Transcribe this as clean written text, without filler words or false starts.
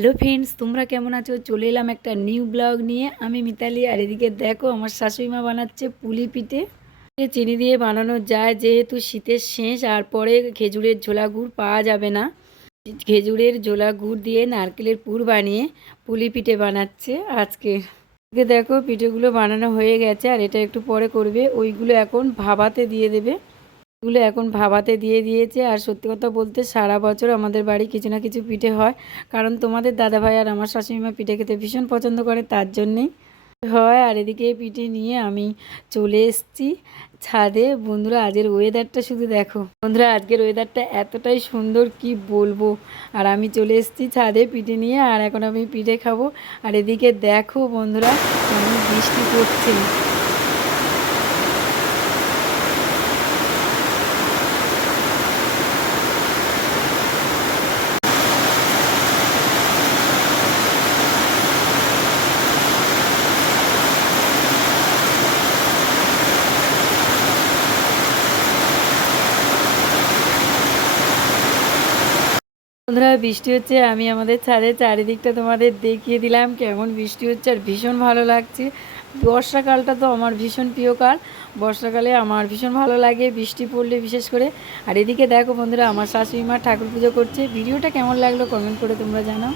Hello friends, তোমরা কেমন আছো? চলে এলাম একটা নিউ ব্লগ নিয়ে। আমি মিতালি, আর এদিকে দেখো আমার শাশুড়ি মা বানাচ্ছে পুলি পিঠে। চিনি দিয়ে বানানো যায়, যেহেতু শীতের শেষ আর পরে খেজুরের ঝোলা গুড় পাওয়া যাবে না। খেজুরের ঝোলা গুড় দিয়ে নারকেলের পুর বানিয়ে পুলি পিঠে বানাচ্ছে আজকে। দেখো পিঠেগুলো বানানো হয়ে গেছে, আর এটা একটু পরে করবে। ওইগুলো এখন ভাপাতে দিয়ে দেবে। এগুলো এখন ভাপাতে দিয়ে দিয়েছে। আর সত্যি কথা বলতে সারা বছর আমাদের বাড়ি কিছু না কিছু পিঠে হয়, কারণ তোমাদের দাদাভাই আর আমার শাশুড়িমা পিঠে খেতে ভীষণ পছন্দ করে, তার জন্যেই হয়। আর এদিকে পিঠে নিয়ে আমি চলে এসেছি ছাদে। বন্ধুরা, আজকের ওয়েদারটা শুধু দেখো। বন্ধুরা, আজকের ওয়েদারটা এতটাই সুন্দর কি বলবো। আর আমি চলে এসেছি ছাদে পিঠে নিয়ে, আর এখন আমি পিঠে খাবো। আর এদিকে দেখো বন্ধুরা, কেমন বৃষ্টি পড়ছে। বন্ধুরা, বৃষ্টি হচ্ছে। আমি আমাদের ছাদের চারিদিকটা তোমাদের দেখিয়ে দিলাম কেমন বৃষ্টি হচ্ছে, আর ভীষণ ভালো লাগছে। বর্ষাকালটা তো আমার ভীষণ প্রিয় কাল। বর্ষাকালে আমার ভীষণ ভালো লাগে বৃষ্টি পড়লে বিশেষ করে। আর এদিকে দেখো বন্ধুরা, আমার শাশুড়ি মা ঠাকুর পুজো করছে। ভিডিওটা কেমন লাগলো কমেন্ট করে তোমরা জানাও।